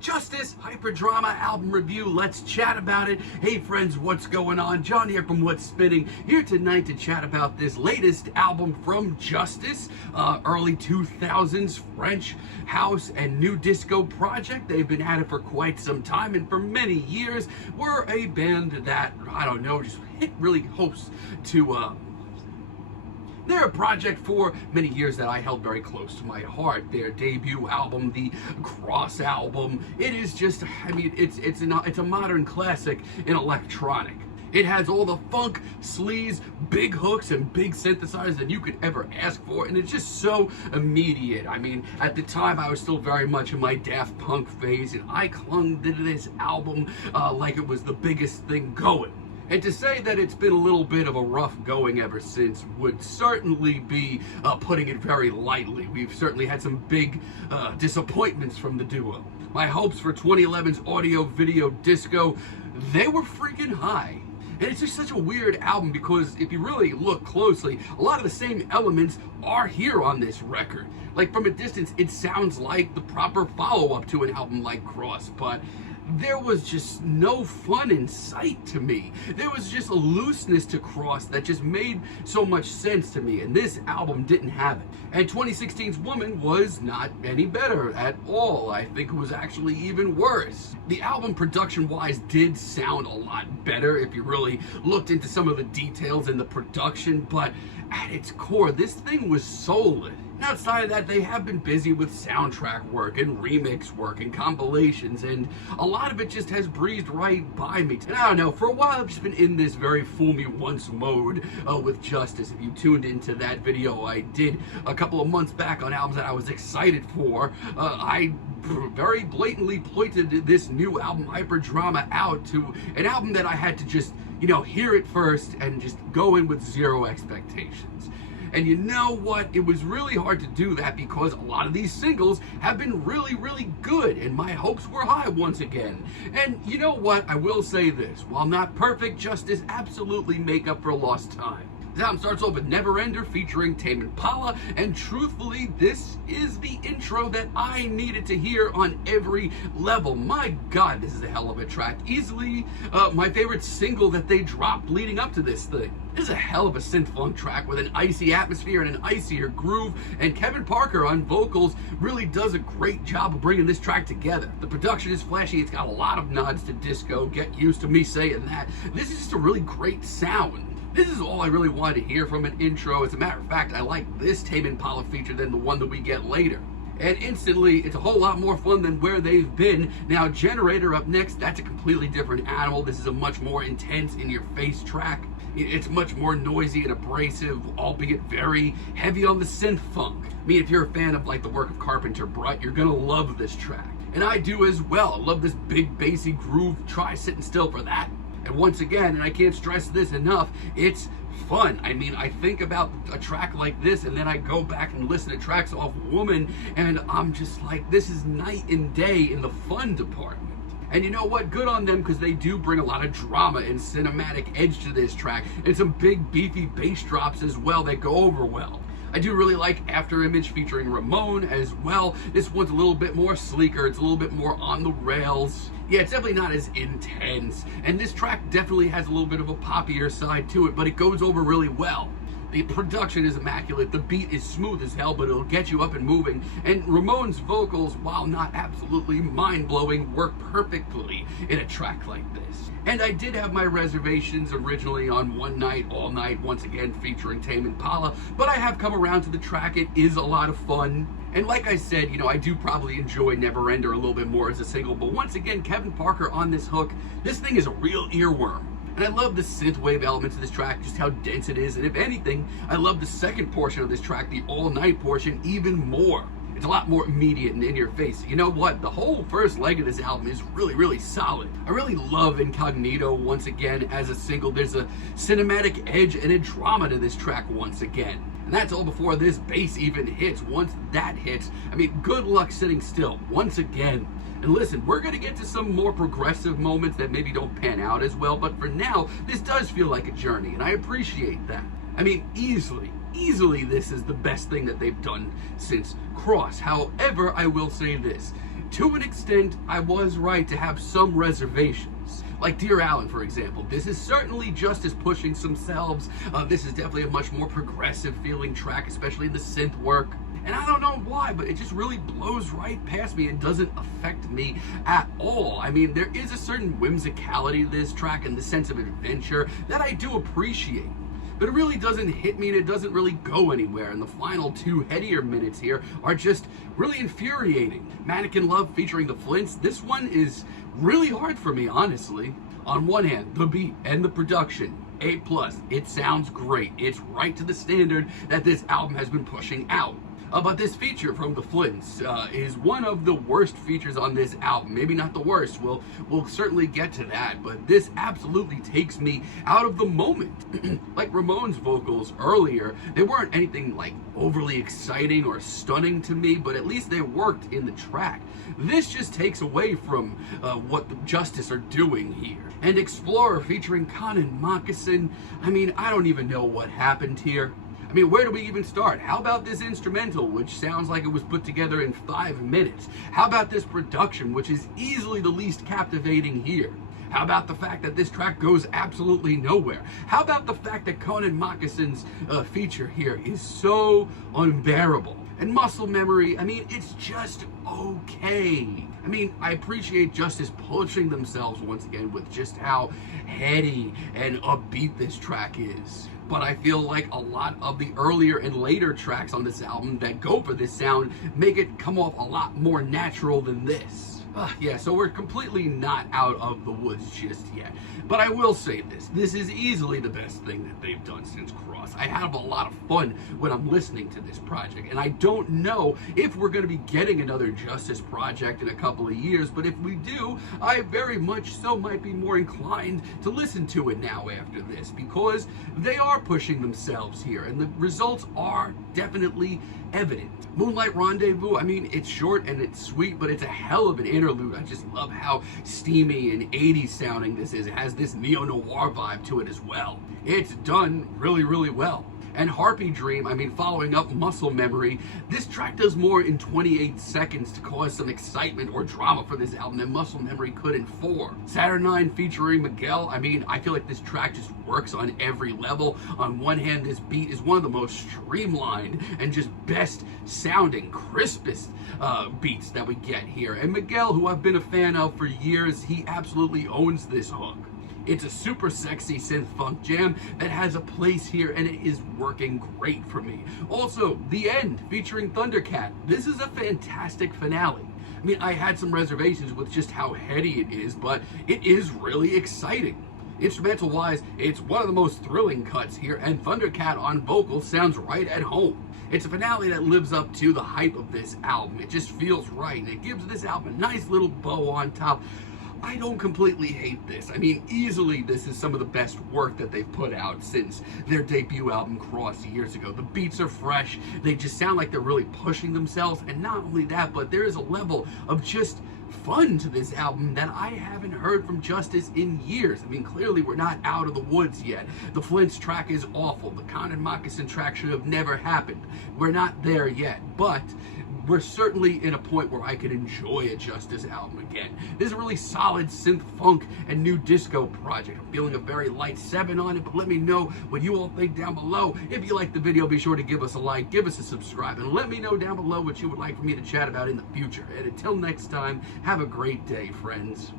Justice Hyperdrama album review. Let's chat about it. Hey friends, what's going on? John here from What's Spinning, here tonight to chat about this latest album from Justice, early 2000s French house and new disco project. They've been at it for quite some time, and for many years were a band that, I don't know, just hit really hopes to they're a project for many years that I held very close to my heart. Their debut album, the Cross album, it is just, I mean, it's a modern classic in electronic. It has all the funk, sleaze, big hooks, and big synthesizers that you could ever ask for, and it's just so immediate. I mean, at the time, I was still very much in my Daft Punk phase, and I clung to this album like it was the biggest thing going. And to say that it's been a little bit of a rough going ever since would certainly be putting it very lightly. We've certainly had some big disappointments from the duo. My hopes for 2011's audio video disco, they were freaking high. And it's just such a weird album because if you really look closely, a lot of the same elements are here on this record. Like from a distance, it sounds like the proper follow-up to an album like Cross, but there was just no fun in sight to me. There was just a looseness to Cross that just made so much sense to me, and this album didn't have it. And 2016's Woman was not any better at all. I think it was actually even worse. The album production-wise did sound a lot better if you really looked into some of the details in the production, but at its core, this thing was soulless. And outside of that, they have been busy with soundtrack work and remix work and compilations, and a lot of it just has breezed right by me. And I don't know, for a while I've just been in this very fool me once mode with Justice. If you tuned into that video I did a couple of months back on albums that I was excited for, I very blatantly pointed this new album, Hyperdrama, out to an album that I had to just, hear it first and just go in with zero expectations. And you know what? It was really hard to do that because a lot of these singles have been really, really good, and my hopes were high once again. And you know what? I will say this. While not perfect, Justice absolutely make up for lost time. The album starts off with Neverender featuring Tame Impala, and truthfully, this is the intro that I needed to hear on every level. My God, this is a hell of a track. Easily my favorite single that they dropped leading up to this thing. This is a hell of a synth-funk track with an icy atmosphere and an icier groove, and Kevin Parker on vocals really does a great job of bringing this track together. The production is flashy, it's got a lot of nods to disco, get used to me saying that. This is just a really great sound. This is all I really wanted to hear from an intro. As a matter of fact, I like this Tame Impala feature than the one that we get later. And instantly, it's a whole lot more fun than where they've been. Now, Generator up next, that's a completely different animal. This is a much more intense, in-your-face track. It's much more noisy and abrasive, albeit very heavy on the synth funk. I mean, if you're a fan of like the work of Carpenter Brut, you're gonna love this track. And I do as well. I love this big bassy groove. Try sitting still for that. And once again, and I can't stress this enough, it's fun. I mean, I think about a track like this and then I go back and listen to tracks off Woman, and I'm just like, this is night and day in the fun department. And you know what? Good on them, because they do bring a lot of drama and cinematic edge to this track, and some big beefy bass drops as well that go over well. I do really like Afterimage featuring Ramon as well. This one's a little bit more sleeker, it's a little bit more on the rails. Yeah, it's definitely not as intense, and this track definitely has a little bit of a poppier side to it, but it goes over really well. The production is immaculate, the beat is smooth as hell, but it'll get you up and moving, and Ramon's vocals, while not absolutely mind-blowing, work perfectly in a track like this. And I did have my reservations originally on One Night, All Night, once again featuring Tame Impala, but I have come around to the track. It is a lot of fun. And like I said, I do probably enjoy Neverender a little bit more as a single, but once again, Kevin Parker on this hook, this thing is a real earworm. And I love the synth-wave elements of this track, just how dense it is, and if anything, I love the second portion of this track, the all-night portion, even more. It's a lot more immediate and in your face. You know what? The whole first leg of this album is really, really solid. I really love Incognito once again as a single. There's a cinematic edge and a drama to this track once again. And that's all before this bass even hits. Once that hits, I mean, good luck sitting still once again. And listen, we're going to get to some more progressive moments that maybe don't pan out as well, but for now, this does feel like a journey, and I appreciate that. I mean, easily this is the best thing that they've done since Cross. However, I will say this. To an extent, I was right to have some reservations. Like Dear Allen, for example. This is certainly Justice pushing themselves. This is definitely a much more progressive feeling track, especially in the synth work. And I don't know why, but it just really blows right past me and doesn't affect me at all. I mean, there is a certain whimsicality to this track and the sense of adventure that I do appreciate. But it really doesn't hit me and it doesn't really go anywhere. And the final 2 headier minutes here are just really infuriating. Mannequin Love featuring the Flints. This one is really hard for me, honestly. On one hand, the beat and the production, A+. It sounds great. It's right to the standard that this album has been pushing out. But this feature from the Flints is one of the worst features on this album. Maybe not the worst, we'll certainly get to that, but this absolutely takes me out of the moment. Like Ramon's vocals earlier, they weren't anything like overly exciting or stunning to me, but at least they worked in the track. This just takes away from what the Justice are doing here. And Explorer featuring Khan and Moccasin, I mean, I don't even know what happened here. I mean, where do we even start? How about this instrumental, which sounds like it was put together in 5 minutes? How about this production, which is easily the least captivating here? How about the fact that this track goes absolutely nowhere? How about the fact that Conan Moccasin's feature here is so unbearable? And Muscle Memory, I mean, it's just okay. I mean, I appreciate Justice pushing themselves once again with just how heady and upbeat this track is. But I feel like a lot of the earlier and later tracks on this album that go for this sound make it come off a lot more natural than this. Yeah, so we're completely not out of the woods just yet. But I will say this is easily the best thing that they've done since Cross. I have a lot of fun when I'm listening to this project, and I don't know if we're going to be getting another Justice project in a couple of years, but if we do, I very much so might be more inclined to listen to it now after this, because they are pushing themselves here, and the results are definitely evident. Moonlight Rendezvous, I mean, it's short and it's sweet, but it's a hell of an interlude. I just love how steamy and 80s sounding this is. It has this neo-noir vibe to it as well. It's done really, really well. And Harpy Dream, I mean, following up Muscle Memory, this track does more in 28 seconds to cause some excitement or drama for this album than Muscle Memory could in 4. Saturnine featuring Miguel, I mean, I feel like this track just works on every level. On one hand, this beat is one of the most streamlined and just best sounding, crispest beats that we get here. And Miguel, who I've been a fan of for years, he absolutely owns this hook. It's a super sexy synth funk jam that has a place here, and it is working great for me. Also, The End featuring Thundercat. This is a fantastic finale. I mean, I had some reservations with just how heady it is, but it is really exciting. Instrumental wise, it's one of the most thrilling cuts here, and Thundercat on vocals sounds right at home. It's a finale that lives up to the hype of this album. It just feels right, and it gives this album a nice little bow on top. I don't completely hate this. I mean, easily this is some of the best work that they've put out since their debut album Cross years ago. The beats are fresh, they just sound like they're really pushing themselves, and not only that, but there is a level of just fun to this album that I haven't heard from Justice in years. I mean, clearly we're not out of the woods yet. The Flints track is awful. The Khan and Moccasin track should have never happened. We're not there yet, but we're certainly in a point where I can enjoy a Justice album again. This is a really solid synth funk and new disco project. I'm feeling a very light 7 on it, but let me know what you all think down below. If you liked the video, be sure to give us a like, give us a subscribe, and let me know down below what you would like for me to chat about in the future. And until next time, have a great day, friends.